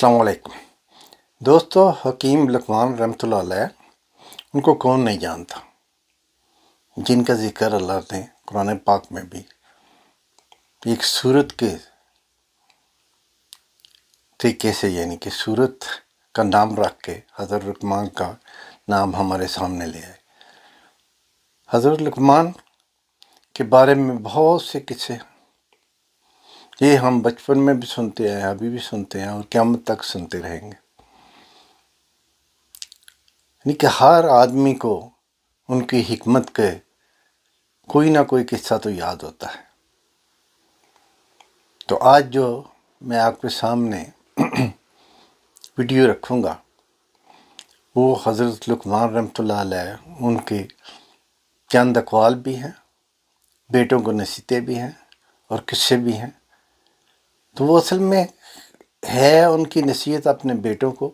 अस्सलाम वालेकुम दोस्तों। हकीम लुक़मान रहमतुल्लाह अलैह, उनको कौन नहीं जानता, जिनका ज़िक्र अल्लाह ने कुरान पाक में भी एक सूरत के तरीके से, यानी कि सूरत का नाम रख के हज़रत लुक़मान का नाम हमारे सामने ले आए। हज़रत लुक़मान के बारे में बहुत से किस्से ये हम बचपन में भी सुनते हैं, अभी भी सुनते हैं और क़यामत तक सुनते रहेंगे। यानी कि हर आदमी को उनकी हिकमत के कोई ना कोई किस्सा तो याद होता है। तो आज जो मैं आपके सामने वीडियो रखूँगा वो हज़रत लुक़मान रहमतुल्लाह अलैह उनके चंद अक़वाल भी हैं, बेटों को नसीहतें भी हैं और किस्से भी हैं। तो वो असल में है उनकी नसीहत अपने बेटों को,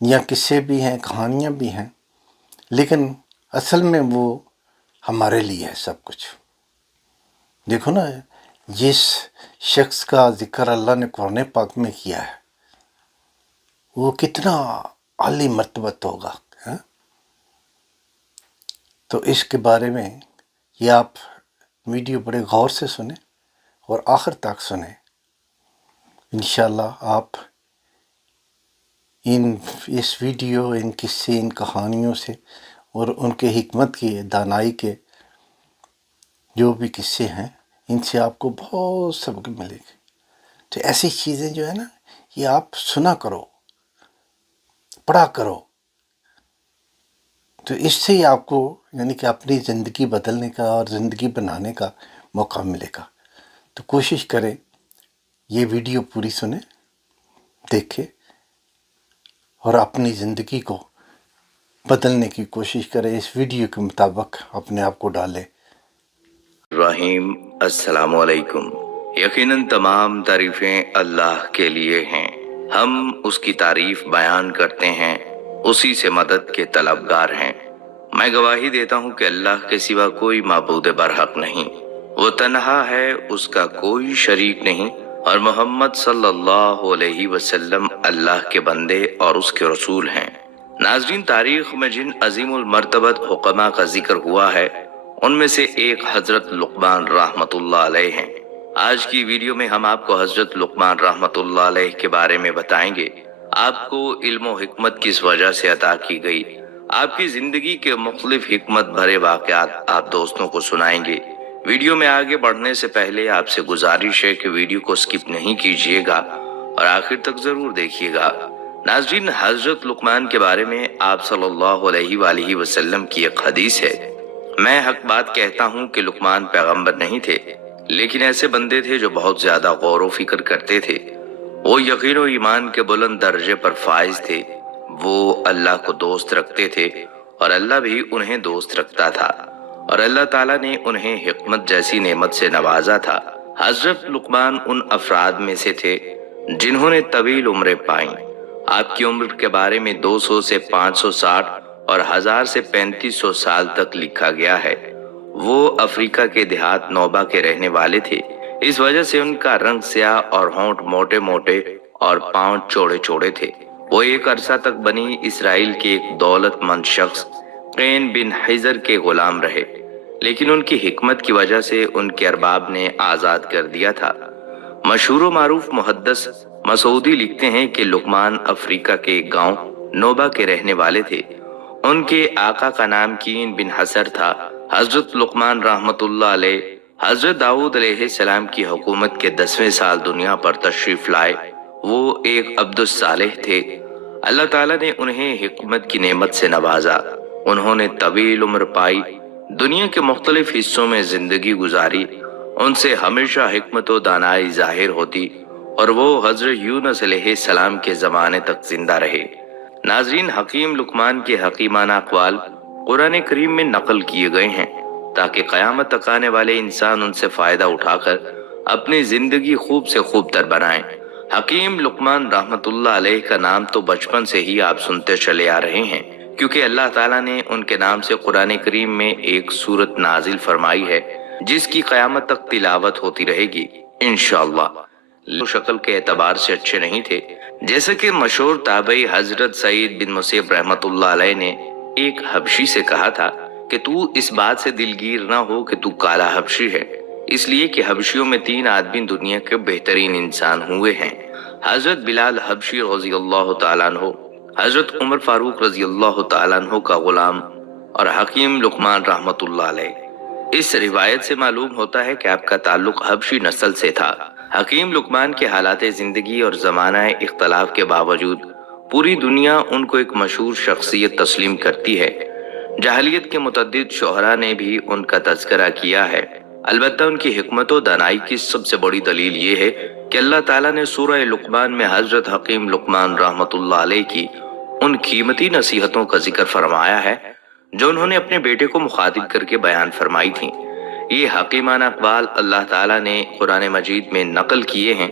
या किस्से भी हैं, कहानियाँ भी हैं, लेकिन असल में वो हमारे लिए है सब कुछ। देखो ना, जिस शख्स का ज़िक्र अल्लाह ने कुरान पाक में किया है वो कितना आली मर्तबत होगा, है? तो इसके बारे में ये आप वीडियो बड़े गौर से सुने और आखिर तक सुने। इंशाअल्लाह आप इस वीडियो, इन किस्से, इन कहानियों से और उनके हिकमत की, दानाई के जो भी किस्से हैं, इनसे आपको बहुत सबक मिलेगी। तो ऐसी चीज़ें जो है ना, ये आप सुना करो, पढ़ा करो, तो इससे ही आपको यानी कि अपनी ज़िंदगी बदलने का और ज़िंदगी बनाने का मौका मिलेगा। तो कोशिश करें ये वीडियो पूरी सुने, देखें और अपनी ज़िंदगी को बदलने की कोशिश करें। इस वीडियो के मुताबिक अपने आप को डालें। रहीम अस्सलामु अलैकुम। यकीनन तमाम तारीफ़ें अल्लाह के लिए हैं। हम उसकी तारीफ़ बयान करते हैं, उसी से मदद के तलबगार हैं। मैं गवाही देता हूँ कि अल्लाह के सिवा कोई माबूद बरहक नहीं, वो तन्हा है, उसका कोई शरीक नहीं, और मोहम्मद सल्लल्लाहु अलैहि वसल्लम अल्लाह के बंदे और उसके रसूल हैं। नाज़रीन, तारीख़ में जिन अज़ीमुल मर्तबत हुक्मा का जिक्र हुआ है उनमें से एक हजरत लुक़मान रहमतुल्लाह अलैह हैं। आज की वीडियो में हम आपको हजरत लुक़मान रहमतुल्लाह अलैह के बारे में बताएंगे। आपको इल्म व हिकमत किस वजह से अता की गई, आपकी जिंदगी के मुख्तलिफ हिकमत भरे वाक़यात आप दोस्तों को सुनाएंगे। वीडियो में आगे बढ़ने से पहले आपसे गुजारिश है कि वीडियो को स्किप नहीं कीजिएगा और आखिर तक जरूर देखिएगा। नाज़रीन, हजरत लुक़मान के बारे में आप सल्लल्लाहु अलैहि वसल्लम की एक हदीस है। मैं हक बात कहता हूँ कि लुक़मान पैगंबर नहीं थे, लेकिन ऐसे बंदे थे जो बहुत ज्यादा गौर व फिक्र करते थे। वो यकीन और ईमान के बुलंद दर्जे पर फाइज थे। वो अल्लाह को दोस्त रखते थे और अल्लाह भी उन्हें दोस्त रखता था, और अल्लाह ताला ने उन्हें हिकमत जैसी नेमत से नवाजा था। हजरत लुक़मान उन अफराद में से थे जिन्होंने तवील उम्रें पाई। आपकी उम्र के बारे में 200 से 560 और 1000 से 3500 साल तक लिखा गया है। वो अफ्रीका के देहात नौबा के रहने वाले थे। इस वजह से उनका रंग स्याह और होंठ मोटे मोटे और पांव चौड़े चौड़े थे। वो एक अरसा तक बनी इसराइल के एक दौलतमंद शख्स कैन बिन हिजर के गुलाम रहे, लेकिन उनकी हिकमत की वजह से उनके अरबाब ने आजाद कर दिया था। मशहूर व मारूफ मुहद्दिस मसूदी लिखते हैं कि लुक़मान अफ्रीका के एक गांव नोबा के रहने वाले थे। उनके आका का नाम कीन बिन हसर था। हजरत लुक़मान रहमतुल्लाह अलैह हजरत दाऊद अलैहिस्सलाम की हुकूमत के 10वें साल दुनिया पर तशरीफ लाए। वो एक अब्दुस सालेह थे। अल्लाह ताला ने उन्हें हिकमत की नेमत से नवाजा। उन्होंने तवील उम्र पाई, दुनिया के मुख्तलिफ हिस्सों में जिंदगी गुजारी। उनसे हमेशा हिकमत व दानाई जाहिर होती और वो हजरत यूनुस अलैहिस्सलाम के ज़माने तक जिंदा रहे। नाज़रीन, हकीम लुक़मान के हकीमाना अक़वाल कुरान करीम में नकल किए गए हैं ताकि क़यामत तक आने वाले इंसान उनसे फ़ायदा उठाकर अपनी ज़िंदगी खूब से खूब तर बनाएं। हकीम लुक़मान रहमतुल्लाह अलैह का नाम तो बचपन से ही आप सुनते चले आ रहे हैं, क्योंकि अल्लाह ताला ने उनके नाम से कुरान करीम में एक सूरत नाजिल फरमाई है जिसकी क़यामत तक तिलावत होती रहेगी इंशाअल्लाह। शक्ल के एतबार से अच्छे नहीं थे। जैसे कि मशहूर ताबई हजरत सईद बिन मुसैब रहमतुल्लाह अलैह ने एक हबशी से कहा था कि तू इस बात से दिलगीर ना हो कि तू काला हबशी है, इसलिए कि हबशियों में 3 आदमी दुनिया के बेहतरीन इंसान हुए हैं। हजरत बिलाल हबशी रज़ी अल्लाह तआला अन्हु, हजरत उमर फारूक रज़ी अल्लाह तआला अन्हु का गुलाम और हकीम लुकमान रहमतुल्लाह अलैह। इस रिवायत से मालूम होता है कि आपका ताल्लुक हबशी नस्ल से था। हकीम लुकमान के हालात जिंदगी और ज़माना इख्तलाफ के बावजूद पूरी दुनिया उनको एक मशहूर शख्सियत तस्लीम करती है। जाहलियत के मुतअद्दिद शोहरा ने भी उनका तज़किरा किया है। अलबत्ता उनकी हिकमत और दानाई की सबसे बड़ी दलील ये है कि अल्लाह ताला ने सूरह लुकमान में हजरत हकीम लुकमान रहमतुल्लाह अलैह की उन कीमती नसीहतों का जिक्र फरमाया है जो उन्होंने अपने बेटे को मुखातिब करके बयान फरमाई थी। ये हकीमाना अक़वाल अल्लाह ताला ने कुरान मजीद में नकल किए हैं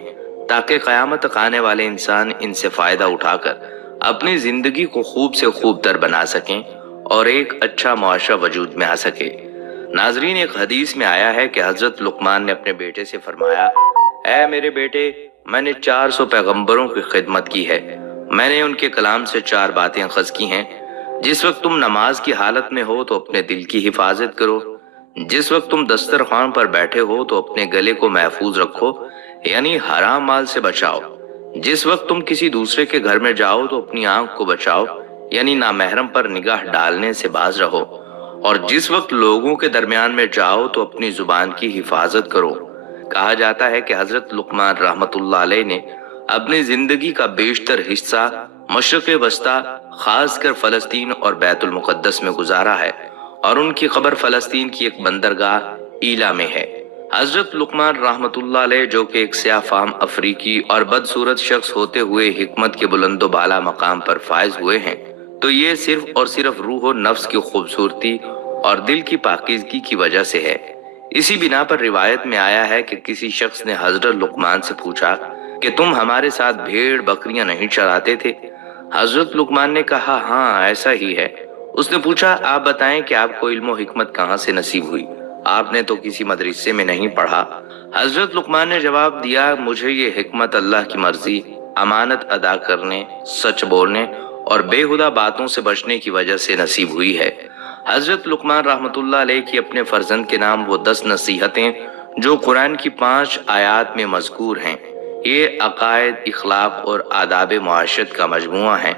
ताकि क़यामत तक आने वाले इंसान इनसे फ़ायदा उठाकर अपनी ज़िंदगी को खूब से खूब तर बना सकें और एक अच्छा मुआशरा वजूद में आ सके। नाजरीन, एक हदीस में आया है कि हजरत लुकमान ने अपने बेटे से फरमाया, ऐ मेरे बेटे, मैंने 400 पैगंबरों की खिदमत की है। मैंने उनके कलाम से 4 बातें अखज़ की हैं। जिस वक्त तुम नमाज की हालत में हो तो अपने दिल की हिफाजत करो, जिस वक्त तुम दस्तरखान पर बैठे हो तो अपने गले को महफूज रखो, यानी हराम माल से बचाओ। जिस वक्त तुम किसी दूसरे के घर में जाओ तो अपनी आंख को बचाओ, यानी नामहरम पर निगाह डालने से बाज रहो। और जिस वक्त लोगों के दरमियान में जाओ तो अपनी जुबान की हिफाजत करो। कहा जाता है कि हजरत लुकमान रहमतुल्लाह अलैह ने अपनी जिंदगी का बेशतर हिस्सा मशरिक़ वस्ता, खासकर फलस्तीन और बैतुल मुक़द्दस में गुजारा है और उनकी कब्र फलस्तीन की एक बंदरगाह ईला में है। हजरत लुकमान रहमतुल्लाह अलैह, जो कि एक स्याह फाम अफ्रीकी और बदसूरत शख्स होते हुए हिकमत के बुलंदो बाला मकाम पर फायज हुए हैं, तो ये सिर्फ और सिर्फ रूह और नफ्स की खूबसूरती और दिल की पाकीज़गी की वजह से है। इसी बिना पर रिवायत में आया है कि किसी शख्स ने हजरत लुकमान से पूछा कि तुम हमारे साथ भेड़ बकरियां नहीं चराते थे? हजरत लुकमान ने कहा, हाँ ऐसा ही है। उसने पूछा, आप बताएं कि आपको इल्म और हिकमत कहाँ से नसीब हुई? आपने तो किसी मदरसे में नहीं पढ़ा। हजरत लुकमान ने जवाब दिया, मुझे ये हिकमत अल्लाह की मर्जी, अमानत अदा करने, सच बोलने और बेहुदा बातों से बचने की वजह से नसीब हुई है। हजरत लुकमान रहमतुल्लाह अलैह की अपने फर्जंद के नाम वो 10 नसीहतें जो कुरान की 5 आयात में मज़कूर हैं, ये अकायद, इखलाक और आदाब मुआशरत का मजमुआ है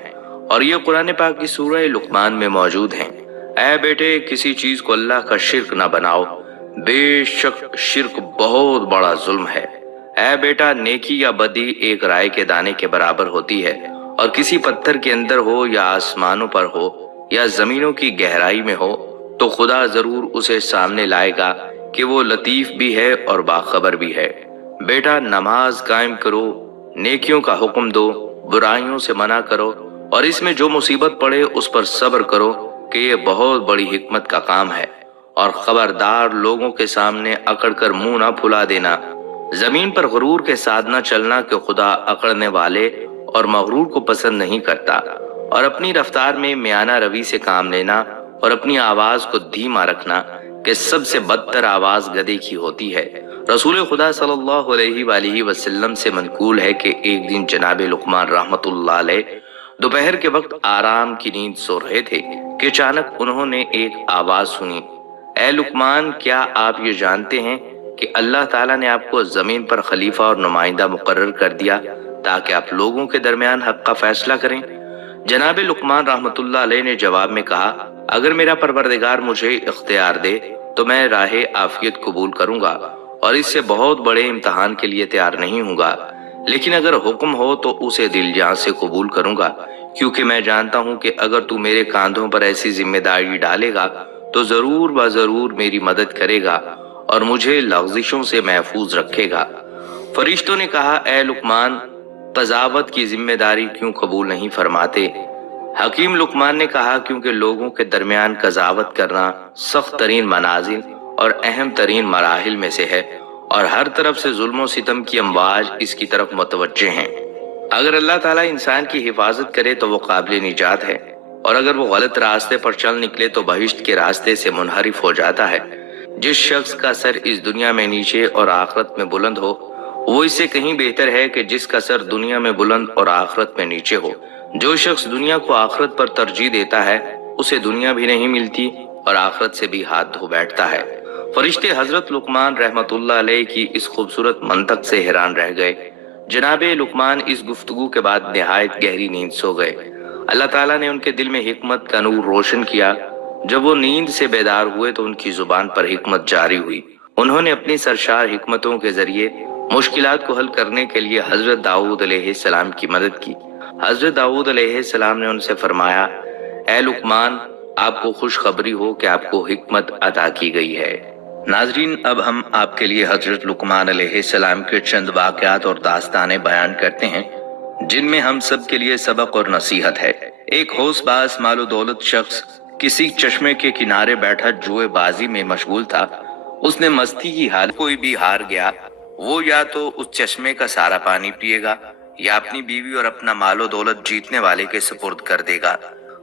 और ये कुरान पाक की सूरह लुकमान में मौजूद हैं। ऐ बेटे, किसी चीज को अल्लाह का शिर्क न बनाओ, बेशक शिर्क बहुत बड़ा जुल्म है। ऐ बेटा, नेकी या बदी एक राय के दाने के बराबर होती है और किसी पत्थर के अंदर हो या आसमानों पर हो या जमीनों की गहराई में हो तो खुदा जरूर उसे सामने लाएगा कि वो लतीफ भी है और बाखबर भी है। बेटा, नमाज कायम करो, नेकियों का हुक्म दो, बुराइयों से मना करो और इसमें जो मुसीबत पड़े उस पर सब्र करो कि ये बहुत बड़ी हिकमत का काम है। और खबरदार, लोगों के सामने अकड़ कर मुंह ना फुला देना। जमीन पर गुरूर के साथ न चलना कि खुदा अकड़ने वाले और मगरूर को पसंद नहीं करता। और अपनी रफ्तार में मियाना रवि से काम लेना और अपनी आवाज को धीमा रखना कि सबसे बदतर आवाज गधे की होती है। रसूल खुदा सल्लल्लाहु अलैहि वसल्लम से मनकूल है कि एक दिन जनाब लुकमान रहमतुल्लाह अलैह दोपहर के वक्त आराम की नींद सो रहे थे कि अचानक उन्होंने एक आवाज सुनी, ऐ लुकमान, क्या आप ये जानते हैं कि अल्लाह ताला ने आपको जमीन पर खलीफा और नुमाइंदा मुकर्रर कर दिया ताकि आप लोगों के दरमियान हक का फैसला करें? जनाब लुकमान रहमतुल्लाह अलैह ने जवाब में कहा, अगर मेरा परवरदिगार मुझे इख्तियार दे तो मैं राह आफियत कबूल करूंगा और इससे बहुत बड़े इम्तहान के लिए तैयार नहीं हूँगा, लेकिन अगर हुक्म हो तो उसे दिल जान से कबूल करूंगा, क्योंकि मैं जानता हूँ कि अगर तू मेरे कांधों पर ऐसी जिम्मेदारी डालेगा तो जरूर व जरूर मेरी मदद करेगा और मुझे लग़ज़िशों से महफूज रखेगा। फरिश्तों ने कहा, ऐ लुकमान, कज़ावत की जिम्मेदारी क्यों कबूल नहीं फरमाते? हकीम लुकमान ने कहा, क्योंकि लोगों के दरमियान कज़ावत करना सख्त तरीन मनाजिल और अहम तरीन मराहिल में से है और हर तरफ से जुल्म और सितम की अमवाज इसकी तरफ मुतवज्जे हैं। अगर अल्लाह ताला इंसान की हिफाजत करे तो वो काबिल निजात है और अगर वो गलत रास्ते पर चल निकले तो बहिश्त के रास्ते से मुनहरिफ हो जाता है। जिस शख्स का सर इस दुनिया में नीचे और आखिरत में बुलंद हो وہ اس سے کہیں بہتر ہے کہ جس کا سر دنیا میں بلند اور آخرت میں نیچے ہو۔ جو شخص دنیا کو آخرت پر ترجیح دیتا ہے اسے دنیا بھی نہیں ملتی اور آخرت سے بھی ہاتھ دھو بیٹھتا ہے۔ فرشتے حضرت لقمان رحمت اللہ علیہ کی اس خوبصورت منطق سے حیران رہ گئے۔ جناب لقمان اس گفتگو کے بعد نہایت گہری نیند سو گئے۔ اللہ تعالیٰ نے ان کے دل میں حکمت کا نور روشن کیا۔ جب وہ نیند سے بیدار ہوئے تو ان کی زبان پر حکمت جاری ہوئی۔ انہوں نے اپنی سرشار حکمتوں کے ذریعے مشکلات کو حل کرنے کے لیے حضرت داؤد علیہ السلام کی مدد کی۔ حضرت داؤد علیہ السلام نے ان سے فرمایا، اے لقمان، آپ کو خوشخبری ہو کہ آپ کو حکمت عطا کی گئی ہے۔ ناظرین، اب ہم آپ کے لیے حضرت لقمان علیہ السلام کے چند واقعات اور داستانیں بیان کرتے ہیں جن میں ہم سب کے لیے سبق اور نصیحت ہے۔ ایک ہوش باز مال و دولت شخص کسی چشمے کے کنارے بیٹھا جوئے بازی میں مشغول تھا۔ اس نے مستی کی حالت کوئی بھی ہار گیا وہ یا تو اس چشمے کا سارا پانی پیے گا یا اپنی بیوی اور اپنا مال و دولت جیتنے والے کے سپرد کر دے گا۔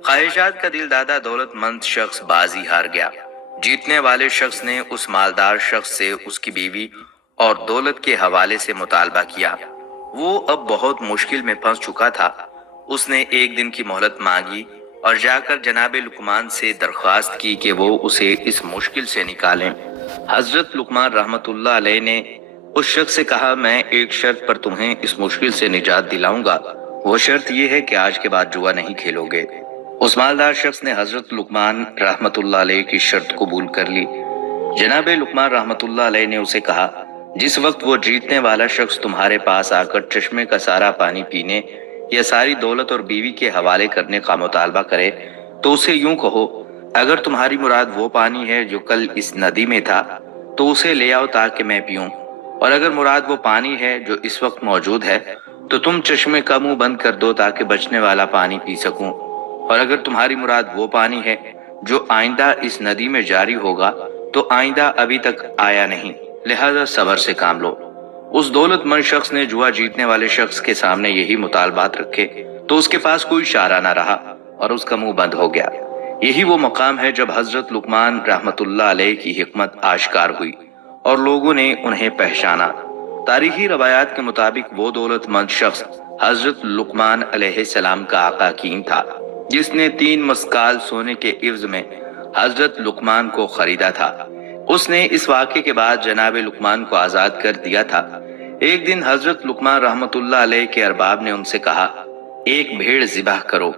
خواہشات کا دل دادا دولت مند شخص بازی ہار گیا۔ جیتنے والے شخص نے اس مالدار شخص سے اس کی بیوی اور دولت کے حوالے سے مطالبہ کیا۔ وہ اب بہت مشکل میں پھنس چکا تھا۔ اس نے ایک دن کی مہلت مانگی اور جا کر جناب لقمان سے درخواست کی کہ وہ اسے اس مشکل سے نکالیں۔ حضرت لقمان رحمت اللہ علیہ نے اس شخص سے کہا، میں ایک شرط پر تمہیں اس مشکل سے نجات دلاؤں گا۔ وہ شرط یہ ہے کہ آج کے بعد جوا نہیں کھیلو گے۔ اس مالدار شخص نے حضرت لقمان رحمت اللہ علیہ کی شرط قبول کر لی۔ جناب لقمان رحمت اللہ علیہ نے اسے کہا، جس وقت وہ جیتنے والا شخص تمہارے پاس آ کر چشمے کا سارا پانی پینے یا ساری دولت اور بیوی کے حوالے کرنے کا مطالبہ کرے تو اسے یوں کہو، اگر تمہاری مراد وہ پانی ہے جو کل اس ندی میں تھا تو اسے لے آؤ تاکہ میں پیوں، اور اگر مراد وہ پانی ہے جو اس وقت موجود ہے تو تم چشمے کا منہ بند کر دو تاکہ بچنے والا پانی پی سکوں، اور اگر تمہاری مراد وہ پانی ہے جو آئندہ اس ندی میں جاری ہوگا تو آئندہ ابھی تک آیا نہیں، لہذا صبر سے کام لو۔ اس دولت مند شخص نے جوا جیتنے والے شخص کے سامنے یہی مطالبات رکھے تو اس کے پاس کوئی چارہ نہ رہا اور اس کا منہ بند ہو گیا۔ یہی وہ مقام ہے جب حضرت لقمان رحمت اللہ علیہ کی حکمت آشکار ہوئی اور لوگوں نے انہیں پہچانا۔ تاریخی روایات کے مطابق وہ دولت مند شخص حضرت لقمان علیہ السلام کا آقا کین تھا جس نے 3 مسکال سونے کے عوض میں حضرت لقمان کو خریدا تھا۔ اس نے اس واقعے کے بعد جناب لقمان کو آزاد کر دیا تھا۔ ایک دن حضرت لقمان رحمت اللہ علیہ کے ارباب نے ان سے کہا، ایک بھیڑ ذبح کرو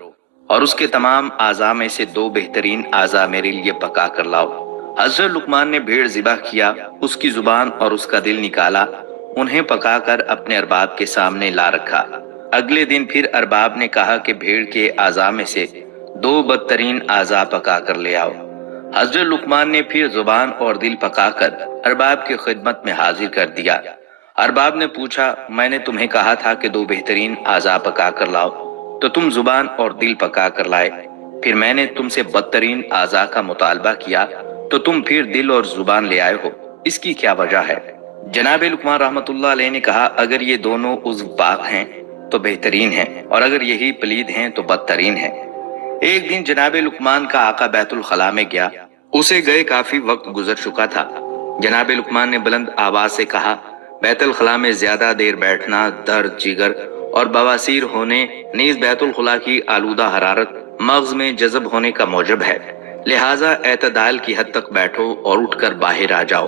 اور اس کے تمام اعضاء میں سے 2 بہترین اعضاء میرے لیے پکا کر لاؤ۔ حضرت لقمان نے بھیڑ ذبح کیا، اس کی زبان اور اس کا دل نکالا، انہیں پکا کر اپنے ارباب کے سامنے لا رکھا۔ اگلے دن پھر ارباب نے کہا کہ بھیڑ کے اعضاء میں سے 2 بدترین اعضاء پکا کر لے آؤ۔ حضرت لقمان نے پھر زبان اور دل پکا کر ارباب کی خدمت میں حاضر کر دیا۔ ارباب نے پوچھا، میں نے تمہیں کہا تھا کہ 2 بہترین اعضاء پکا کر لاؤ تو تم زبان اور دل پکا کر لائے، پھر میں نے تم سے بدترین اعضاء کا مطالبہ کیا تو تم پھر دل اور زبان لے آئے ہو، اس کی کیا وجہ ہے؟ جناب لقمان رحمت اللہ علیہ نے کہا، اگر یہ دونوں عضو پاک ہیں تو بہترین ہیں اور اگر یہی پلید ہیں تو بدترین ہیں۔ ایک دن جناب لقمان کا آقا بیت الخلاء میں گیا، اسے گئے کافی وقت گزر چکا تھا۔ جناب لقمان نے بلند آواز سے کہا، بیت الخلاء میں زیادہ دیر بیٹھنا درد جگر اور بواسیر ہونے نیز بیت الخلاء کی آلودہ حرارت مغز میں جذب ہونے کا موجب ہے، لہٰذا اعتدال کی حد تک بیٹھو اور اٹھ کر باہر آ جاؤ۔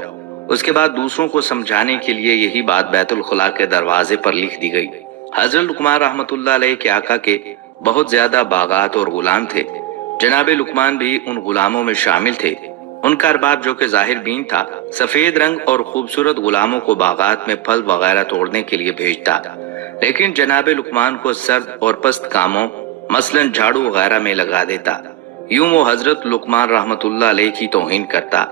اس کے بعد دوسروں کو سمجھانے کے لیے یہی بات بیت الخلاء کے دروازے پر لکھ دی گئی۔ حضرت لقمان رحمت اللہ علیہ کے آقا کے بہت زیادہ باغات اور غلام تھے، جناب لقمان بھی ان غلاموں میں شامل تھے۔ ان کا ارباب جو کہ ظاہر بین تھا، سفید رنگ اور خوبصورت غلاموں کو باغات میں پھل وغیرہ توڑنے کے لیے بھیجتا، لیکن جناب لقمان کو سرد اور پست کاموں مثلاً جھاڑو وغیرہ میں لگا دیتا۔ یوں وہ حضرت لقمان رحمت اللہ علیہ کی توہین کرتا،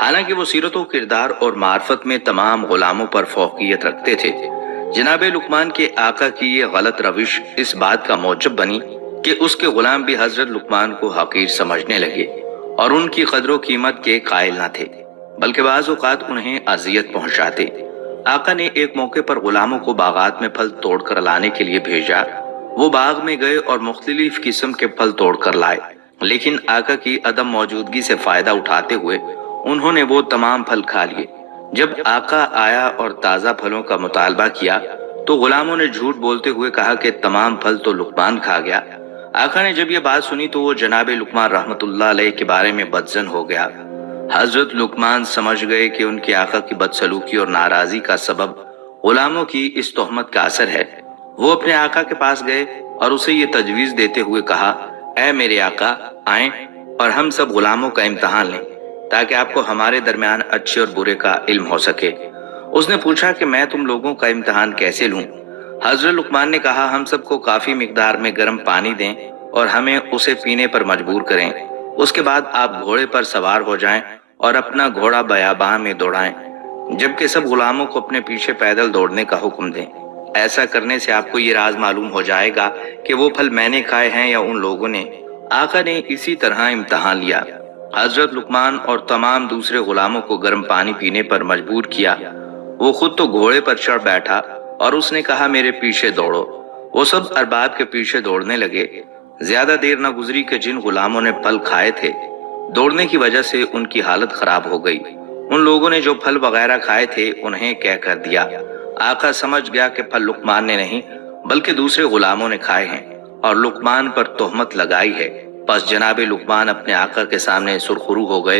حالانکہ وہ سیرت و کردار اور معرفت میں تمام غلاموں پر فوقیت رکھتے تھے۔ جناب لقمان کے آقا کی یہ غلط روش اس بات کا موجب بنی کہ اس کے غلام بھی حضرت لقمان کو حقیر سمجھنے لگے اور ان کی قدر و قیمت کے قائل نہ تھے، بلکہ بعض اوقات انہیں اذیت پہنچاتے۔ آقا نے ایک موقع پر غلاموں کو باغات میں پھل توڑ کر لانے کے لیے بھیجا۔ وہ باغ میں گئے اور مختلف قسم کے پھل توڑ کر لائے، لیکن آقا کی عدم موجودگی سے فائدہ اٹھاتے ہوئے انہوں نے وہ تمام پھل کھا لیے۔ جب آقا آیا اور تازہ پھلوں کا مطالبہ کیا تو غلاموں نے جھوٹ بولتے ہوئے کہا کہ تمام پھل تو لقمان کھا گیا۔ آقا نے جب یہ بات سنی تو وہ جناب لقمان رحمت اللہ علیہ کے بارے میں بدظن ہو گیا۔ حضرت لقمان سمجھ گئے کہ ان کے آقا کی بدسلوکی اور ناراضی کا سبب غلاموں کی اس تہمت کا اثر ہے۔ وہ اپنے آقا کے پاس گئے اور اسے یہ تجویز دیتے ہوئے کہا، اے میرے آقا، آئیں اور ہم سب غلاموں کا امتحان لیں تاکہ آپ کو ہمارے درمیان اچھے اور برے کا علم ہو سکے۔ اس نے پوچھا کہ میں تم لوگوں کا امتحان کیسے لوں؟ حضرت لقمان نے کہا، ہم سب کو کافی مقدار میں گرم پانی دیں اور ہمیں اسے پینے پر مجبور کریں۔ اس کے بعد آپ گھوڑے پر سوار ہو جائیں اور اپنا گھوڑا بیاباں میں دوڑائیں، جبکہ سب غلاموں کو اپنے پیچھے پیدل دوڑنے کا حکم دیں۔ ایسا کرنے سے آپ کو یہ راز معلوم ہو جائے گا کہ وہ پھل میں نے کھائے ہیں یا ان لوگوں نے۔ آقا نے اسی طرح امتحان لیا۔ حضرت لقمان اور تمام دوسرے غلاموں کو گرم پانی پینے پر مجبور کیا۔ وہ خود تو گھوڑے پر چڑھ بیٹھا اور اس نے کہا، میرے پیچھے دوڑو۔ وہ سب ارباب کے پیچھے دوڑنے لگے۔ زیادہ دیر نہ گزری کہ جن غلاموں نے پھل کھائے تھے، دوڑنے کی وجہ سے ان کی حالت خراب ہو گئی۔ ان لوگوں نے جو پھل وغیرہ کھائے تھے انہیں کہہ کر دیا۔ آقا سمجھ گیا کہ پھل لقمان نے نہیں بلکہ دوسرے غلاموں نے کھائے ہیں اور لقمان پر تہمت لگائی ہے۔ پس جناب لقمان اپنے آقا کے سامنے سرخرو ہو گئے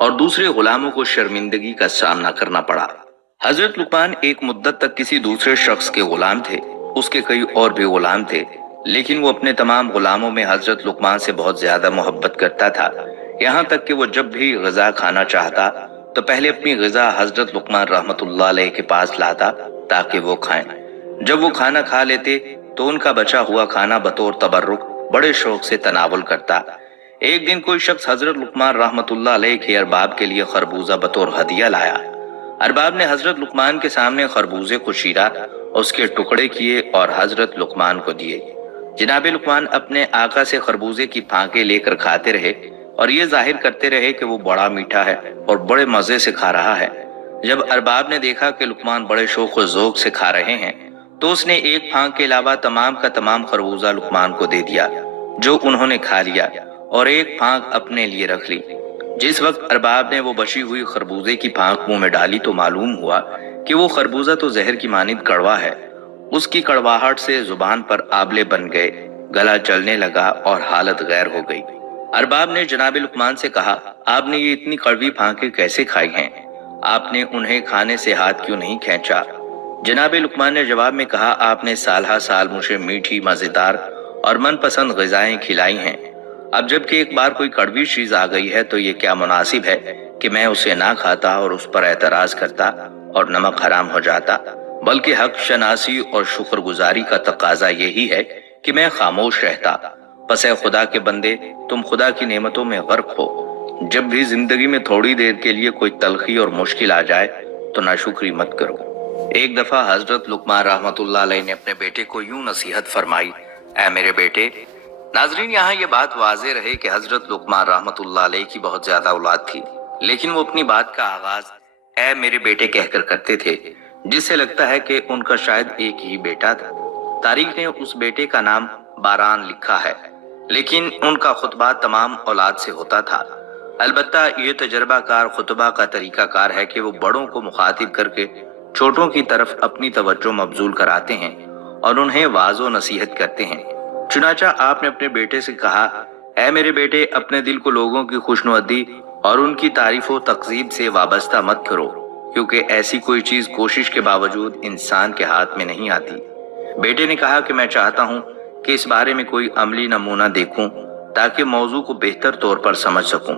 اور دوسرے غلاموں کو شرمندگی کا سامنا کرنا پڑا۔ حضرت لقمان ایک مدت تک کسی دوسرے شخص کے غلام تھے۔ اس کے کئی اور بھی غلام تھے، لیکن وہ اپنے تمام غلاموں میں حضرت لقمان سے بہت زیادہ محبت کرتا تھا، یہاں تک کہ وہ جب بھی غذا کھانا چاہتا تو پہلے اپنی غذا حضرت لقمان رحمت اللہ علیہ کے پاس لاتا تاکہ وہ کھائیں۔ جب وہ کھانا کھا لیتے تو ان کا بچا ہوا کھانا بطور تبرک بڑے شوق سے تناول کرتا۔ ایک دن کوئی شخص حضرت لقمان رحمت اللہ علیہ کے ارباب کے لیے خربوزہ بطور ہدیہ لایا۔ ارباب نے حضرت لقمان کے سامنے خربوزے کو چیرا، اس کے ٹکڑے کیے اور حضرت لقمان کو دیے۔ جناب لقمان اپنے آقا سے خربوزے کی پھانکیں لے کر کھاتے رہے اور یہ ظاہر کرتے رہے کہ وہ بڑا میٹھا ہے اور بڑے مزے سے کھا رہا ہے۔ جب ارباب نے دیکھا کہ لقمان بڑے شوق و ذوق سے کھا رہے ہیں تو اس نے ایک پھانک کے علاوہ تمام کا تمام خربوزہ لقمان کو دے دیا، جو انہوں نے کھا لیا اور ایک پھانک اپنے لیے رکھ لی۔ جس وقت ارباب نے وہ بچی ہوئی خربوزے کی پھانک منہ میں ڈالی تو معلوم ہوا کہ وہ خربوزہ تو زہر کی مانند کڑوا ہے۔ اس کی کڑواہٹ سے زبان پر آبلے بن گئے، گلا جلنے لگا اور حالت غیر ہو گئی۔ ارباب نے جناب لقمان سے کہا، آپ نے یہ اتنی کڑوی پھانکیں کیسے کھائی ہیں؟ آپ نے انہیں کھانے سے ہاتھ کیوں نہیں کھینچا؟ جناب لقمان نے جواب میں کہا، آپ نے سال ہر سال مجھے میٹھی، مزیدار اور من پسند غذائیں کھلائی ہیں۔ اب جب کہ ایک بار کوئی کڑوی چیز آ گئی ہے تو یہ کیا مناسب ہے کہ میں اسے نہ کھاتا اور اس پر اعتراض کرتا اور نمک حرام ہو جاتا، بلکہ حق شناسی اور شکر گزاری کا تقاضا یہی ہے کہ میں خاموش رہتا۔ پس اے خدا کے بندے، تم خدا کی نعمتوں میں غرق ہو۔ جب بھی زندگی میں تھوڑی دیر کے لیے کوئی تلخی اور مشکل آ جائے تو ناشکری مت کرو۔ ایک دفعہ حضرت لقمان رحمت اللہ علیہ نے اپنے بیٹے کو یوں نصیحت فرمائی، اے میرے بیٹے۔ ناظرین، یہاں یہ بات واضح رہے کہ حضرت لقمان رحمت اللہ علیہ کی بہت زیادہ اولاد تھی، لیکن وہ اپنی بات کا آغاز اے میرے بیٹے کہہ کر کرتے تھے، جس سے لگتا ہے کہ ان کا شاید ایک ہی بیٹا تھا۔ تاریخ نے اس بیٹے کا نام باران لکھا ہے، لیکن ان کا خطبہ تمام اولاد سے ہوتا تھا۔ البتہ یہ تجربہ کار خطبہ کا طریقہ کار ہے کہ وہ بڑوں کو مخاطب کر کے چھوٹوں کی طرف اپنی توجہ مبذول کراتے ہیں اور انہیں واعظ و نصیحت کرتے ہیں۔ چنانچہ آپ نے اپنے بیٹے سے کہا، اے میرے بیٹے، اپنے دل کو لوگوں کی خوشنودی اور ان کی تعریف و تقزیب سے وابستہ مت کرو، کیونکہ ایسی کوئی چیز کوشش کے باوجود انسان کے ہاتھ میں نہیں آتی۔ بیٹے نے کہا کہ میں چاہتا ہوں کہ اس بارے میں کوئی عملی نمونہ دیکھوں تاکہ موضوع کو بہتر طور پر سمجھ سکوں۔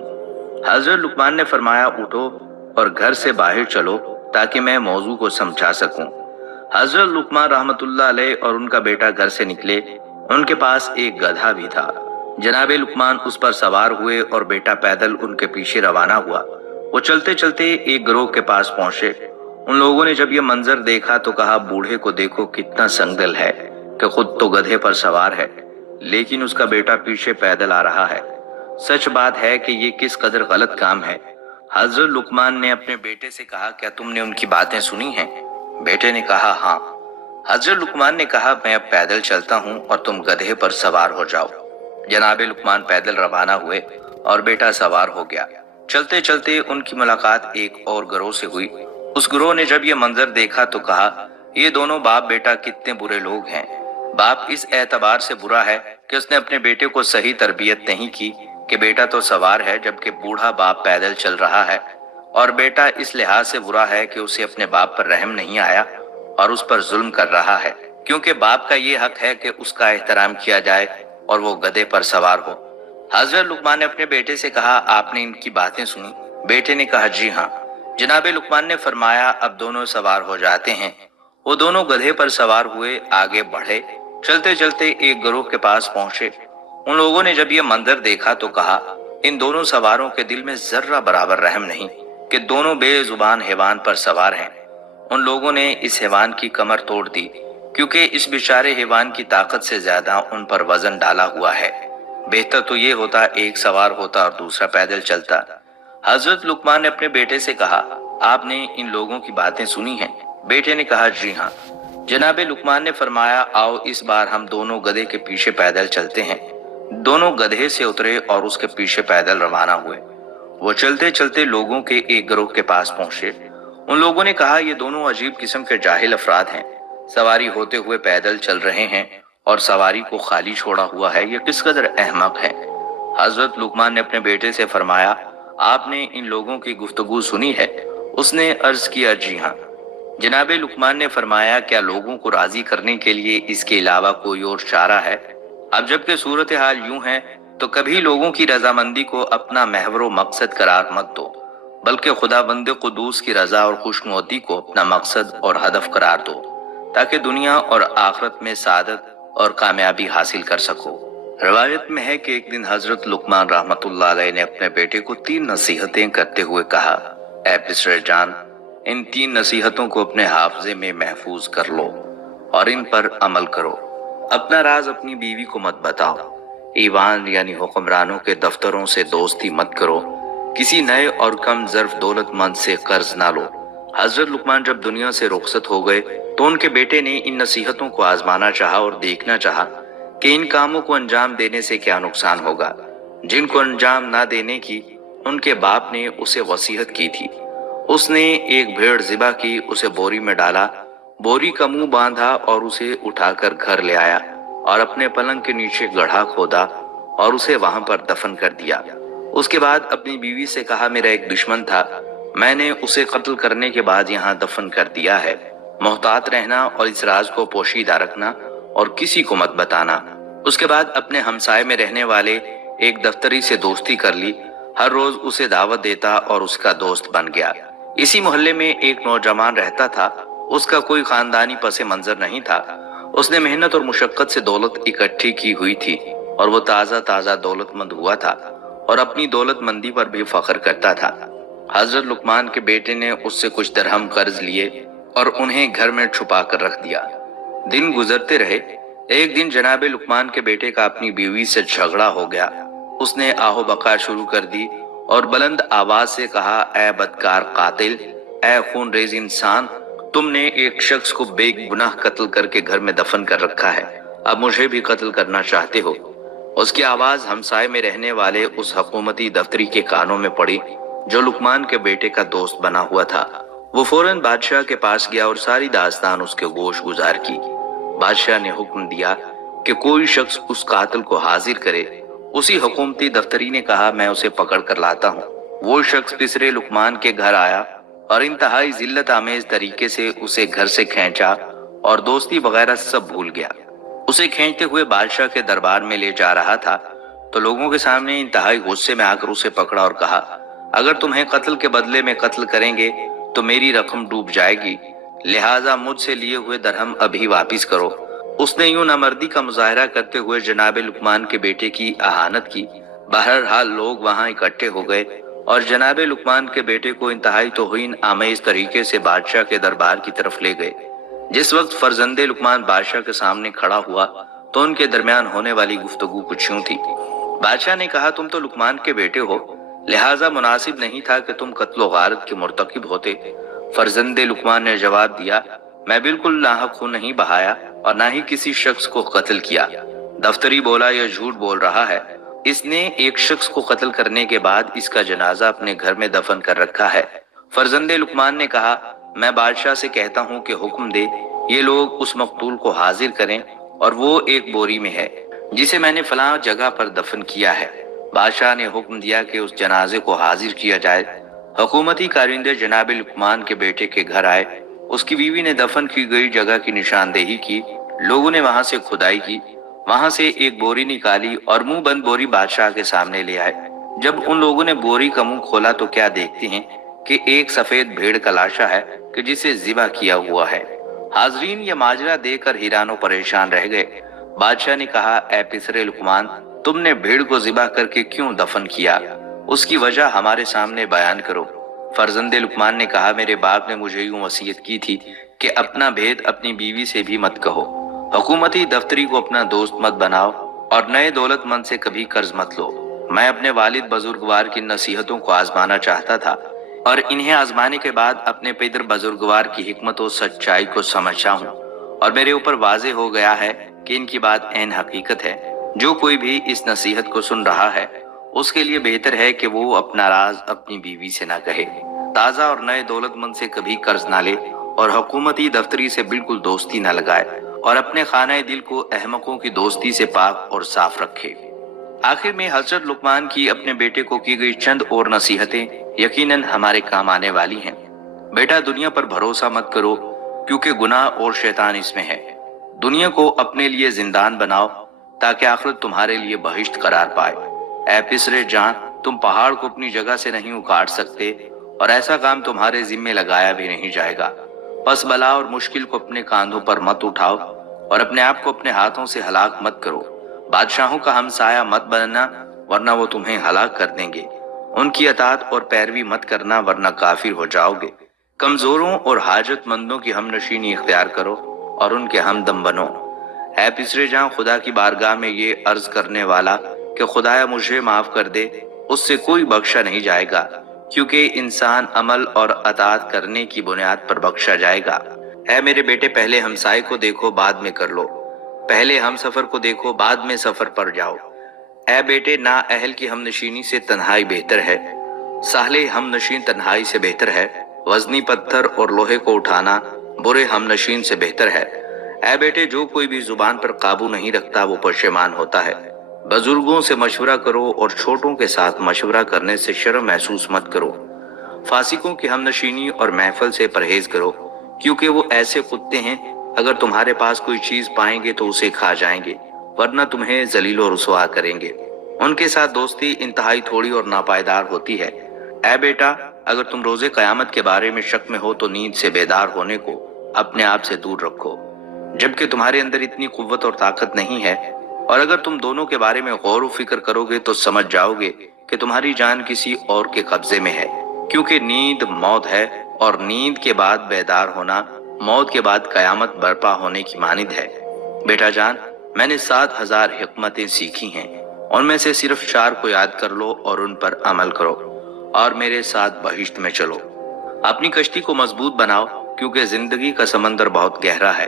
حضرت لقمان نے فرمایا، اٹھو اور گھر سے باہر چلو تاکہ میں موضوع کو سمجھا سکوں۔ حضرت لقمان رحمت اللہ علیہ اور ان کا بیٹا گھر سے نکلے۔ ان کے پاس ایک گدھا بھی تھا۔ جناب لقمان اس پر سوار ہوئے اور بیٹا پیدل ان کے پیچھے روانہ ہوا۔ وہ چلتے چلتے ایک گروہ کے پاس پہنچے۔ ان لوگوں نے جب یہ منظر دیکھا تو کہا، بوڑھے کو دیکھو کتنا سنگدل ہے کہ خود تو گدھے پر سوار ہے لیکن اس کا بیٹا پیچھے پیدل آ رہا ہے۔ سچ بات ہے کہ یہ کس قدر غلط کام ہے۔ حضرت لقمان نے اپنے بیٹے سے کہا، کیا تم نے ان کی باتیں سنی ہیں؟ بیٹے نے کہا، ہاں۔ حضرت لقمان نے کہا، میں اب پیدل چلتا ہوں اور تم گدھے پر سوار ہو جاؤ۔ جناب لقمان پیدل روانہ ہوئے اور بیٹا سوار ہو گیا۔ چلتے چلتے ان کی ملاقات ایک اور گروہ سے ہوئی۔ उस गुरोह ने जब ये मंजर देखा तो कहा, ये दोनों बाप बेटा कितने बुरे लोग हैं। बाप इस एतबार से बुरा है कि उसने अपने बेटे को सही तरबियत नहीं की कि बेटा तो सवार है जबकि बूढ़ा बाप पैदल चल रहा है, और बेटा इस लिहाज से बुरा है कि उसे अपने बाप पर रहम नहीं आया और उस पर जुल्म कर रहा है, क्योंकि बाप का ये हक है कि उसका एहतराम किया जाए और वो गधे पर सवार हो। हजरत लुकमान ने अपने बेटे से कहा, आपने इनकी बातें सुनी? बेटे ने कहा, जी हाँ। जनाब लुकमान ने फरमाया, अब दोनों सवार हो जाते हैं। वो दोनों गधे पर सवार हुए, आगे बढ़े। चलते चलते एक गिरोह के पास पहुंचे। उन लोगों ने जब ये मंजर देखा तो कहा, इन दोनों सवारों के दिल में जर्रा बराबर रहम नहीं कि दोनों बेजुबान हैवान पर सवार हैं। उन लोगों ने इस हैवान की कमर तोड़ दी, क्योंकि इस बेचारे हैवान की ताकत से ज्यादा उन पर वजन डाला हुआ है। बेहतर तो ये होता एक सवार होता और दूसरा पैदल चलता। हजरत लुकमान ने अपने बेटे से कहा, आपने इन लोगों की बातें सुनी हैं? बेटे ने कहा, जी हाँ। जनाब लुकमान ने फरमाया, आओ इस बार हम दोनों गधे के पीछे पैदल चलते हैं। दोनों गधे से उतरे और उसके पीछे पैदल रवाना हुए। वो चलते चलते लोगों के एक गिरोह के पास पहुंचे। उन लोगों ने कहा, ये दोनों अजीब किस्म के जाहिल अफराद हैं, सवारी होते हुए पैदल चल रहे हैं और सवारी को खाली छोड़ा हुआ है, ये किस कदर अहमक है। हजरत लुकमान ने अपने बेटे से फरमाया, आपने इन लोगों की गुफ्तगू सुनी है? उसने अर्ज किया, जी हाँ। जनाब लुकमान ने फरमाया, क्या लोगों को राजी करने के लिए इसके अलावा कोई और चारा है? अब जबकि सूरत हाल यूं है तो कभी लोगों की रजामंदी को अपना महवर मकसद करार मत दो, बल्कि खुदाबंद कुदूस की रजा और खुशनुदी को अपना मकसद और हदफ करार दो, ताकि दुनिया और आखिरत में सादत और कामयाबी हासिल कर सको। रवायत में है कि एक दिन हजरत लुकमान रहमतुल्लाह अलैह ने अपने बेटे को 3 नसीहतें करते हुए कहा, ऐ पिसरे जान, इन 3 नसीहतों को अपने हाफजे में महफूज कर लो और इन पर अमल करो। अपना राज अपनी बीवी को मत बताओ। ईवान यानी हुक्मरानों के दफ्तरों से दोस्ती मत करो। किसी नए और कम ज़र्फ दौलतमंद से कर्ज ना लो। हजरत लुकमान जब दुनिया से रुखसत हो गए तो उनके बेटे ने इन नसीहतों को आजमाना चाहा और देखना चाहा कि इन कामों को अंजाम देने से क्या नुकसान होगा, जिनको अंजाम ना देने की उनके बाप ने उसे वसीयत की थी। उसने एक भेड़ ज़िबा की, उसे बोरी में डाला, बोरी का मुंह बांधा और उसे उठाकर घर ले आया और अपने पलंग के नीचे गड्ढा खोदा और उसे वहां पर दफन कर दिया। उसके बाद अपनी बीवी से कहा, मेरा एक दुश्मन था, मैंने उसे कत्ल करने के बाद यहाँ दफन कर दिया है। मोहतात रहना और इस राज को पोशीदा रखना और किसी को मत बताना। उसके बाद अपने हमसाये में रहने वाले एक दफ्तरी से दोस्ती कर ली। हर रोज उसे दावत देता और उसका दोस्त बन गया। इसी मोहल्ले में एक नौजवान रहता था। उसका कोई खानदानी पसे मंजर नहीं था। उसने मेहनत और मुशक्कत से दौलत इकट्ठी की हुई थी और वो ताज़ा ताज़ा दौलतमंद हुआ था और अपनी दौलतमंदी पर भी फख्र करता था। हजरत लुकमान के बेटे ने उससे कुछ दरहम कर्ज लिए और उन्हें घर में छुपा कर रख दिया। दिन गुजरते रहे। एक दिन जनाब लुकमान के बेटे का अपनी बीवी से झगड़ा हो गया। उसने आहो बकार शुरू कर दी और बुलंद आवाज से कहा, ऐ बदकार कातिल, ऐ खून रेज इंसान, तुमने एक शख्स को बेगुनाह कत्ल करके घर में दफन कर रखा है, अब मुझे भी कत्ल करना चाहते हो। उसकी आवाज हमसाये में रहने वाले उस हुकूमती दफ्तरी के कानों में पड़ी जो लुकमान के बेटे का दोस्त बना हुआ था। वो फौरन बादशाह के पास गया और सारी दास्तान उसके गोश गुजार की। बादशाह ने हुक्म दिया कि कोई शख्स उस कातिल को हाजिर करे। उसी हुकूमती दफ्तरी ने कहा, मैं उसे पकड़ कर लाता हूँ। वो शख्स पिसरे लुकमान के घर आया और इंतहाई जिल्लत आमेज तरीके से उसे घर से खींचा और दोस्ती वगैरह सब भूल गया। उसे खींचते हुए बादशाह के दरबार में ले जा रहा था तो लोगों के सामने इंतहाई गुस्से में आकर उसे पकड़ा और कहा, अगर तुम्हें कत्ल के बदले में कत्ल करेंगे तो मेरी रकम डूब जाएगी, लिहाजा मुझसे लिए हुए दरहम अभी वापिस करो। उसने यूं नामर्दी का मुजाहरा करते हुए जनाब लुकमान के बेटे की आहानत की। बहरहाल लोग वहां इकट्ठे हो गए और जनाब लुकमान के बेटे को इंतहाई तौहीन आमेज तरीके से बादशाह के दरबार की तरफ ले गए। जिस वक्त फर्जंदे लुकमान बादशाह के सामने खड़ा हुआ तो उनके दरमियान होने वाली गुफ्तगू कुछ यूं थी। बादशाह ने कहा, तुम तो लुकमान के बेटे हो, लिहाजा मुनासिब नहीं था कि तुम कत्लो गारत के मुर्तकिब होते। फर्जंदे लुकमान ने जवाब दिया, मैं बिल्कुल नाहक खून नहीं बहाया और ना ही किसी शख्स को कत्ल किया। दफ्तरी बोला, यह झूठ बोल रहा है, इसने एक शख्स को कत्ल करने के बाद इसका जनाजा अपने घर में दफन कर रखा है। फर्जंदे लुकमान ने कहा, میں بادشاہ سے کہتا ہوں کہ حکم دے یہ لوگ اس مقتول کو حاضر کریں اور وہ ایک بوری میں ہے جسے میں نے فلاں جگہ پر دفن کیا ہے۔ بادشاہ نے حکم دیا کہ اس جنازے کو حاضر کیا جائے۔ حکومتی کارندے جناب لقمان کے بیٹے کے گھر آئے، اس کی بیوی نے دفن کی گئی جگہ کی نشاندہی کی، لوگوں نے وہاں سے کھدائی کی، وہاں سے ایک بوری نکالی اور منہ بند بوری بادشاہ کے سامنے لے آئے۔ جب ان لوگوں نے بوری کا منہ کھولا تو کیا دیکھتے ہیں کہ ایک سفید بھیڑ کا لاشا ہے کہ جسے ذبح کیا ہوا ہے۔ حاضرین یہ ماجرا دیکھ کر حیران و پریشان رہ گئے۔ بادشاہ نے کہا، اے پسر لقمان، تم نے بھیڑ کو ذبح کر کے کیوں دفن کیا؟ اس کی وجہ ہمارے سامنے بیان کرو۔ فرزند لقمان نے کہا، میرے باپ نے مجھے یوں وصیت کی تھی کہ اپنا بھید اپنی بیوی سے بھی مت کہو، حکومتی دفتری کو اپنا دوست مت بناؤ اور نئے دولت مند سے کبھی قرض مت لو۔ میں اپنے والد بزرگوار کی نصیحتوں کو آزمانا چاہتا تھا اور انہیں آزمانے کے بعد اپنے پدر بزرگوار کی حکمت و سچائی کو سمجھا ہوں، اور میرے اوپر واضح ہو گیا ہے کہ ان کی بات عین حقیقت ہے۔ جو کوئی بھی اس نصیحت کو سن رہا ہے اس کے لیے بہتر ہے کہ وہ اپنا راز اپنی بیوی سے نہ کہے، تازہ اور نئے دولت مند سے کبھی قرض نہ لے اور حکومتی دفتری سے بالکل دوستی نہ لگائے، اور اپنے خانہ دل کو احمقوں کی دوستی سے پاک اور صاف رکھے۔ آخر میں حضرت لقمان کی اپنے بیٹے کو کی گئی چند اور نصیحتیں یقیناً ہمارے کام آنے والی ہیں۔ بیٹا، دنیا پر بھروسہ مت کرو کیونکہ گناہ اور شیطان اس میں ہے۔ دنیا کو اپنے لیے زندان بناؤ تاکہ آخرت تمہارے لیے بہشت قرار پائے۔ اے پسرے جان، تم پہاڑ کو اپنی جگہ سے نہیں اکھاڑ سکتے اور ایسا کام تمہارے ذمے لگایا بھی نہیں جائے گا۔ پس بلا اور مشکل کو اپنے کاندھوں پر مت اٹھاؤ اور اپنے آپ کو اپنے ہاتھوں سے ہلاک مت کرو۔ بادشاہوں کا ہمسایہ مت بننا ورنہ وہ تمہیں ہلاک کر دیں گے۔ ان کی اطاعت اور پیروی مت کرنا ورنہ کافر ہو جاؤ گے۔ کمزوروں اور حاجت مندوں کی ہم نشینی اختیار کرو اور ان کے ہمدم بنو۔ اے پسرے جان، خدا کی بارگاہ میں یہ عرض کرنے والا کہ خدایا مجھے معاف کر دے، اس سے کوئی بخشا نہیں جائے گا، کیونکہ انسان عمل اور اطاعت کرنے کی بنیاد پر بخشا جائے گا۔ اے میرے بیٹے، پہلے ہمسائے کو دیکھو بعد میں کر لو، پہلے ہم سفر کو دیکھو بعد میں سفر پر جاؤ۔ اے بیٹے، نا اہل کی ہم نشینی سے تنہائی بہتر ہے، ساحل ہم نشین تنہائی سے بہتر ہے۔ وزنی پتھر اور لوہے کو اٹھانا برے ہم نشین سے بہتر ہے۔ اے بیٹے، جو کوئی بھی زبان پر قابو نہیں رکھتا وہ پشیمان ہوتا ہے۔ بزرگوں سے مشورہ کرو اور چھوٹوں کے ساتھ مشورہ کرنے سے شرم محسوس مت کرو۔ فاسقوں کی ہم نشینی اور محفل سے پرہیز کرو، کیونکہ وہ ایسے کتے ہیں، اگر تمہارے پاس کوئی چیز پائیں گے تو اسے کھا جائیں گے، ورنہ تمہیں ذلیل و رسوا کریں گے۔ ان کے ساتھ دوستی انتہائی تھوڑی اور ناپائیدار ہوتی ہے۔ اے بیٹا، اگر تم روز قیامت کے بارے میں شک میں ہو تو نیند سے بیدار ہونے کو اپنے آپ سے دور رکھو، جبکہ تمہارے اندر اتنی قوت اور طاقت نہیں ہے، اور اگر تم دونوں کے بارے میں غور و فکر کرو گے تو سمجھ جاؤ گے کہ تمہاری جان کسی اور کے قبضے میں ہے، کیونکہ نیند موت ہے اور نیند کے بعد بیدار ہونا موت کے بعد قیامت برپا ہونے کی مانند ہے۔ بیٹا جان، میں نے 7,000 حکمتیں سیکھی ہیں، ان میں سے صرف 4 کو یاد کر لو اور ان پر عمل کرو، اور میرے ساتھ بہشت میں چلو۔ اپنی کشتی کو مضبوط بناؤ کیونکہ زندگی کا سمندر بہت گہرا ہے۔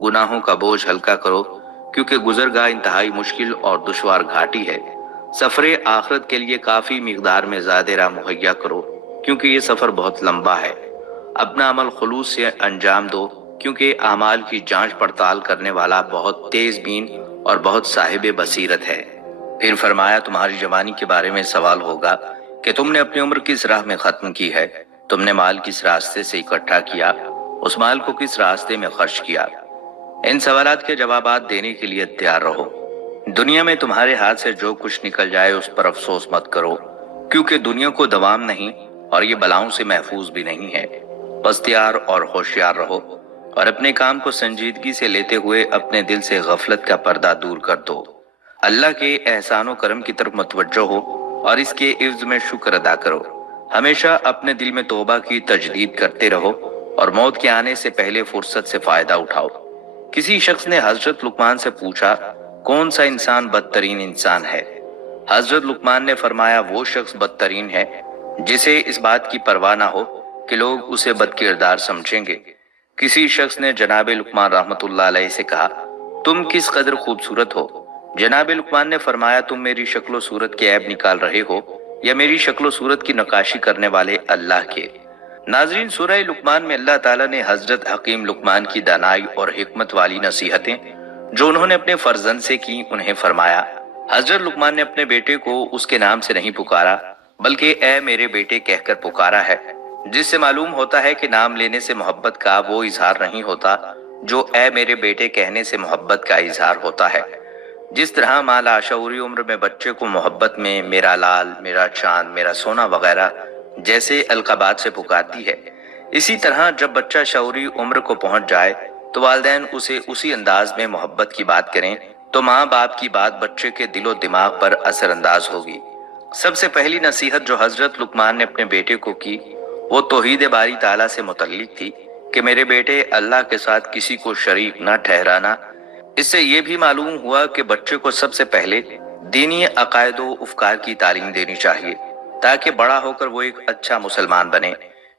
گناہوں کا بوجھ ہلکا کرو کیونکہ گزرگاہ انتہائی مشکل اور دشوار گھاٹی ہے۔ سفر آخرت کے لیے کافی مقدار میں زیادہ راہ مہیا کرو کیونکہ یہ سفر بہت لمبا ہے۔ اپنا عمل خلوص سے انجام دو کیونکہ اعمال کی جانچ پڑتال کرنے والا بہت تیز بین اور بہت صاحب بصیرت ہے۔ پھر فرمایا، تمہاری جوانی کے بارے میں سوال ہوگا کہ تم نے اپنی عمر کس راہ میں ختم کی ہے، تم نے مال کس راستے سے اکٹھا کیا، اس مال کو کس راستے میں خرچ کیا۔ ان سوالات کے جوابات دینے کے لیے تیار رہو۔ دنیا میں تمہارے ہاتھ سے جو کچھ نکل جائے اس پر افسوس مت کرو، کیونکہ دنیا کو دوام نہیں اور یہ بلاؤں سے محفوظ بھی نہیں ہے۔ بس تیار اور ہوشیار رہو اور اپنے کام کو سنجیدگی سے لیتے ہوئے اپنے دل سے غفلت کا پردہ دور کر دو۔ اللہ کے احسان و کرم کی طرف متوجہ ہو اور اس کے عوض میں شکر ادا کرو۔ ہمیشہ اپنے دل میں توبہ کی تجدید کرتے رہو اور موت کے آنے سے پہلے فرصت سے فائدہ اٹھاؤ۔ کسی شخص نے حضرت لقمان سے پوچھا، کون سا انسان بدترین انسان ہے؟ حضرت لقمان نے فرمایا، وہ شخص بدترین ہے جسے اس بات کی پرواہ نہ ہو کہ لوگ اسے بد کردار سمجھیں گے۔ کسی شخص نے جناب لقمان رحمت اللہ علیہ سے کہا، تم کس قدر خوبصورت ہو؟ جناب لقمان نے فرمایا، تم میری شکل و صورت کے عیب نکال رہے ہو یا میری شکل و صورت کی نقاشی کرنے والے اللہ کے؟ नाजरीन, सूरह लुकमान में अल्लाह ताला ने हजरत हकीम लुकमान की दानाई और हिकमत वाली नसीहतें जो उन्होंने अपने फर्जंद से की उन्हें फरमाया। हजरत लुकमान ने अपने बेटे को उसके नाम से नहीं पुकारा बल्कि ए मेरे बेटे कहकर पुकारा है, जिससे मालूम होता है कि नाम लेने से मोहब्बत का वो इजहार नहीं होता जो ए मेरे बेटे कहने से मोहब्बत का इजहार होता है। जिस तरह माँ लाशऊरी उम्र में बच्चे को मोहब्बत में मेरा लाल, मेरा चांद, मेरा सोना वगैरह जैसे अलकाबात से पुकारती है, इसी तरह जब बच्चा शऊरी उम्र को पहुंच जाए तो वालिदैन उसे उसी अंदाज में मोहब्बत की बात करें तो माँ बाप की बात बच्चे के दिलो दिमाग पर असरअंदाज होगी। सबसे पहली नसीहत जो हजरत लुकमान ने अपने बेटे को की वो तौहीद बारी ताला से मुतल्लिक थी कि मेरे बेटे अल्लाह के साथ किसी को शरीक न ठहराना। इससे ये भी मालूम हुआ कि बच्चे को सबसे पहले दीनी अकायद व अफकार की तालीम देनी चाहिए ताकि बड़ा होकर वो एक अच्छा मुसलमान बने,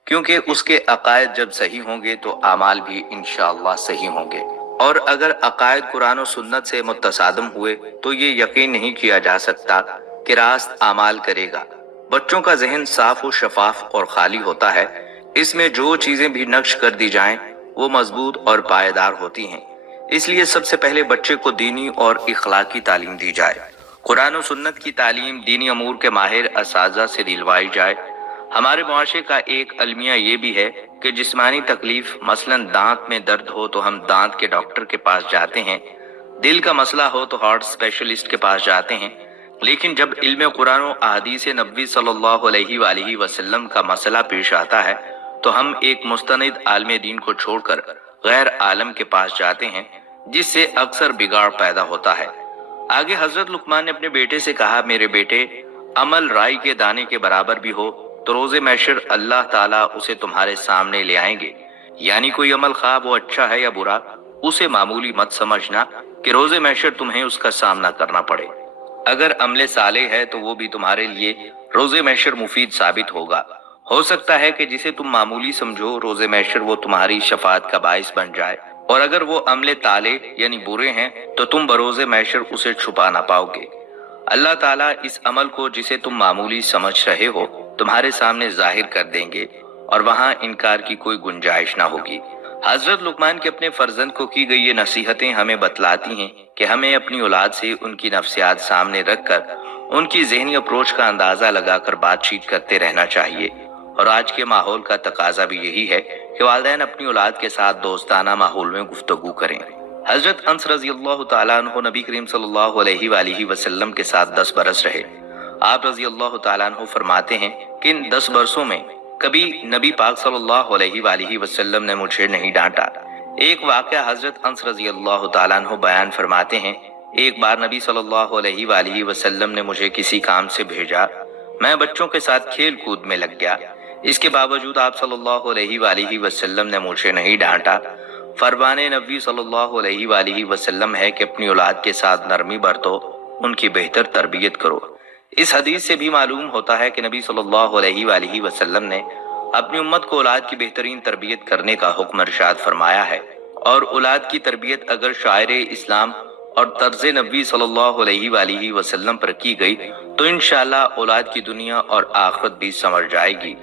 क्योंकि उसके अकायद जब सही होंगे तो आमाल भी इंशाअल्लाह सही होंगे। और अगर अकायद कुरान और सुन्नत से मुतसादम हुए तो ये यकीन नहीं किया जा सकता कि रास्त आमाल करेगा। बच्चों का जहन साफ व शफाफ और खाली होता है, इसमें जो चीजें भी नक्श कर दी जाएं वो मजबूत और पायदार होती हैं। इसलिए सबसे पहले बच्चे को दीनी और इखलाकी तालीम दी जाए। कुरान और सुन्नत की तालीम दीनी अमूर के माहिर असाजा से दिलवाई जाए। हमारे मुआशरे का एक अलमिया ये भी है कि जिस्मानी तकलीफ मसलन दांत में दर्द हो तो हम दांत के डॉक्टर के पास जाते हैं, दिल का मसला हो तो हार्ट स्पेशलिस्ट के पास जाते हैं। लेकिन जब इल्म कुरान और अहदीस नबी सल्लल्लाहु अलैहि वसल्लम का मसला पेश आता है तो हम एक मुस्तनिद आलम दीन को छोड़कर गैर आलम के पास जाते हैं, जिससे अक्सर बिगाड़ पैदा होता है। आगे हजरत लुकमान ने अपने बेटे से कहा, मेरे बेटे, अमल राई के दाने के बराबर भी हो तो रोजे महशर अल्लाह ताला उसे तुम्हारे सामने ले आएंगे। यानी कोई अमल खा वो अच्छा है या बुरा, उसे मामूली मत समझना कि रोजे महशर तुम्हें उसका सामना करना पड़े। अगर अमले साले है तो वो भी तुम्हारे लिए रोजे महशर मुफीद साबित होगा। हो सकता है कि जिसे तुम मामूली समझो रोजे महशर वो तुम्हारी शफात का बाइस बन जाए, और अगर वो अमले ताले यानी बुरे हैं तो तुम बरोजे महशर उसे छुपा ना पाओगे। अल्लाह ताला इस अमल को जिसे तुम मामूली समझ रहे हो तुम्हारे सामने जाहिर कर देंगे और वहां इनकार की कोई गुंजाइश ना होगी। हजरत लुकमान के अपने फर्जंद को की गई ये नसीहतें हमें बतलाती हैं कि हमें अपनी औलाद से उनकी नफ्सियात सामने रखकर उनकी ज़हनी अप्रोच का अंदाजा लगाकर बातचीत करते रहना चाहिए। और आज के माहौल का तकाजा भी यही है कि वालिदैन अपनी औलाद के साथ दोस्ताना माहौल में गुफ्तगू करें। हजरत अनस रज़ियल्लाहु ताला अन्हु नबी करीम सल्लल्लाहु अलैहि वसल्लम के साथ 10 बरस रहे। आप रज़ियल्लाहु ताला अन्हु फरमाते हैं कि इन 10 बरसों में कभी नबी पाक सल्लल्लाहु अलैहि वसल्लम ने मुझे नहीं डांटा। एक वाक़या हजरत अनस रज़ियल्लाहु ताला अन्हु बयान फरमाते हैं, एक बार नबी सल्लल्लाहु अलैहि वसल्लम ने मुझे किसी काम से भेजा, मैं बच्चों के साथ खेल कूद में लग गया। इसके बावजूद आप सल्लल्लाहु अलैहि वसल्लम ने मुझे नहीं डांटा। फरमाने नबी सल्लल्लाहु अलैहि वसल्लम है कि अपनी औलाद के साथ नरमी बरतो, उनकी बेहतर तरबियत करो। इस हदीस से भी मालूम होता है कि नबी सल्लल्लाहु अलैहि वसल्लम ने अपनी उम्मत को औलाद की बेहतरीन तरबियत करने का हुक्म इरशाद फरमाया है। और औलाद की तरबियत अगर शायरे इस्लाम और तर्ज नबी सल्लल्लाहु अलैहि वसल्लम पर की गई तो इंशाअल्लाह औलाद की दुनिया और आखिरत भी समझ जाएगी।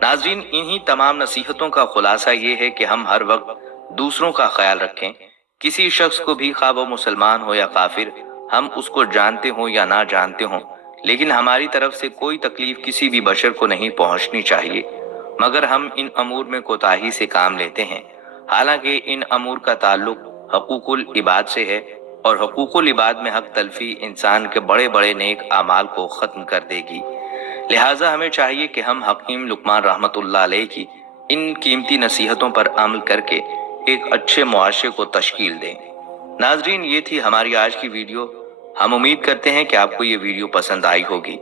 नाज़रीन, इन्हीं तमाम नसीहतों का खुलासा ये है कि हम हर वक्त दूसरों का ख्याल रखें। किसी शख्स को भी, खा वो मुसलमान हो या काफिर, हम उसको जानते हो या ना जानते हो, लेकिन हमारी तरफ से कोई तकलीफ किसी भी बशर को नहीं पहुंचनी चाहिए, मगर हम इन अमूर में कोताही से काम लेते हैं। हालांकि इन अमूर का ताल्लुक हकूकुल इबाद से है और हकूकुल इबाद में हक तलफी इंसान के बड़े बड़े नेक आमाल को ख़त्म कर देगी। लिहाजा हमें चाहिए कि हम हकीम लुकमान रहमतुल्लाह अलैह की इन कीमती नसीहतों पर अमल करके एक अच्छे मुआशरे को तश्कील दें। नाजरीन, ये थी हमारी आज की वीडियो। हम उम्मीद करते हैं कि आपको ये वीडियो पसंद आई होगी।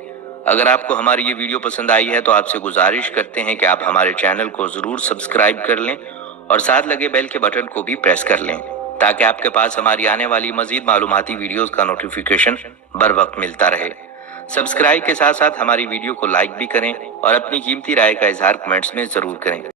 अगर आपको हमारी ये वीडियो पसंद आई है तो आपसे गुजारिश करते हैं कि आप हमारे चैनल को ज़रूर सब्सक्राइब कर लें और साथ लगे बेल के बटन को भी प्रेस कर लें, ताकि आपके पास हमारी आने वाली मजीद मालूमाती वीडियोस का नोटिफिकेशन बर वक्त मिलता रहे। सब्सक्राइब के साथ साथ हमारी वीडियो को लाइक भी करें और अपनी कीमती राय का इजहार कमेंट्स में ज़रूर करें।